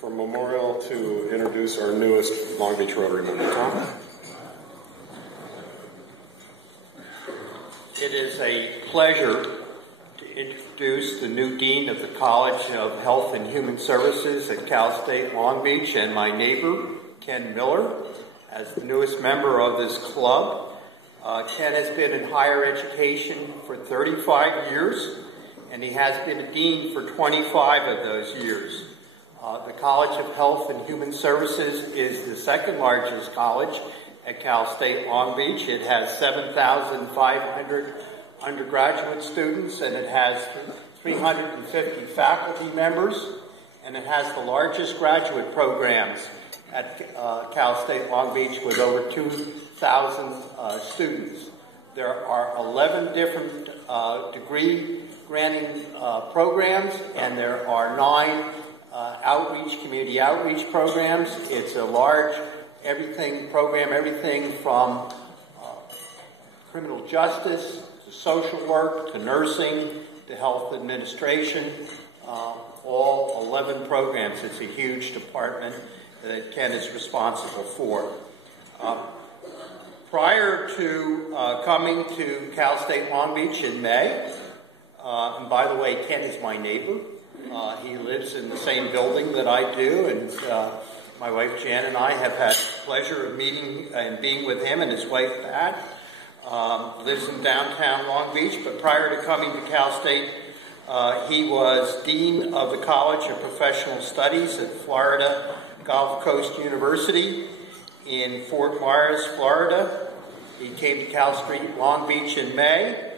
for Memorial to introduce our newest Long Beach Rotary member. Tom? It is a pleasure to introduce the new Dean of the College of Health and Human Services at Cal State Long Beach and my neighbor, Ken Millard, as the newest member of this club. Ken has been in higher education for 35 years, and he has been a dean for 25 of those years. The College of Health and Human Services is the second largest college at Cal State Long Beach. It has 7,500 undergraduate students, and it has 350 faculty members, and it has the largest graduate programs at Cal State Long Beach with over 2,000 students. There are 11 different degree granting programs, and there are 9 community outreach programs. It's a large program, everything from criminal justice to social work to nursing to health administration, all 11 programs. It's a huge department that Ken is responsible for. Prior to coming to Cal State Long Beach in May, and by the way, Ken is my neighbor. He lives in the same building that I do, and my wife Jan and I have had the pleasure of meeting and being with him and his wife Pat. Lives in downtown Long Beach, but prior to coming to Cal State, he was Dean of the College of Professional Studies at Florida Gulf Coast University in Fort Myers, Florida. He came to Cal State Long Beach in May,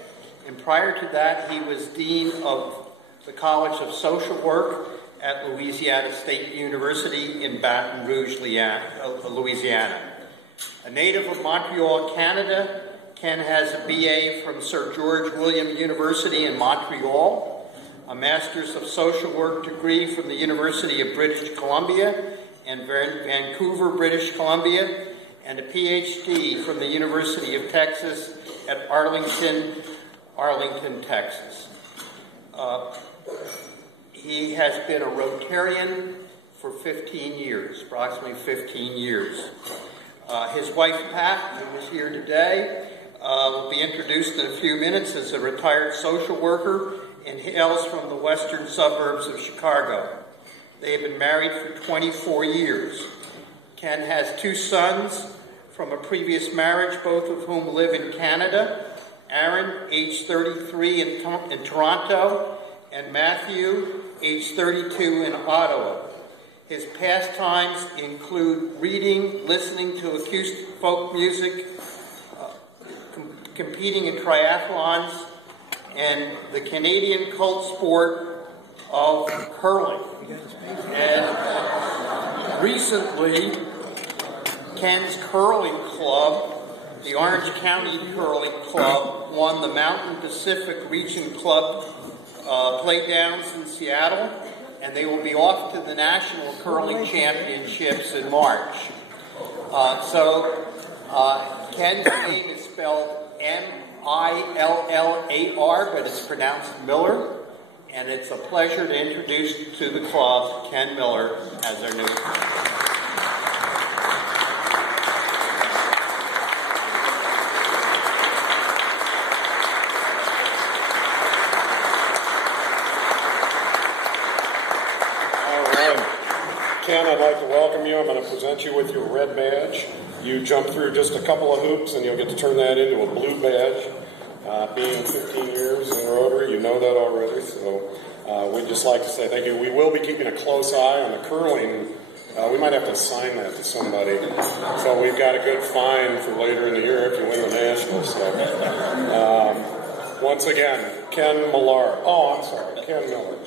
and prior to that, he was Dean of the College of Social Work at Louisiana State University in Baton Rouge, Louisiana. A native of Montreal, Canada, Ken has a BA from Sir George William University in Montreal, a Master's of Social Work degree from the University of British Columbia in Vancouver, British Columbia, and a PhD from the University of Texas at Arlington, Texas. He has been a Rotarian for 15 years, approximately 15 years. His wife, Pat, who is here today, will be introduced in a few minutes as a retired social worker and hails from the western suburbs of Chicago. They have been married for 24 years. Ken has 2 sons from a previous marriage, both of whom live in Canada. Aaron, age 33 in Toronto, and Matthew, age 32 in Ottawa. His pastimes include reading, listening to acoustic folk music, competing in triathlons, and the Canadian cult sport of curling. And recently, Ken's curling club, the Orange County Curling Club, won the Mountain Pacific Region Club playdowns in Seattle, and they will be off to the National Curling Championships in March. Ken's name is spelled M-I-L-L-A-R, but it's pronounced Miller, and it's a pleasure to introduce to the club Ken Millard as our new Ken, I'd like to welcome you. I'm going to present you with your red badge. You jump through just a couple of hoops and you'll get to turn that into a blue badge. Being 15 years in Rotary, you know that already, so we'd just like to say thank you. We will be keeping a close eye on the curling. We might have to assign that to somebody. So we've got a good fine for later in the year if you win the Nationals. So, once again, Ken Millard. Oh, I'm sorry, Ken Millard.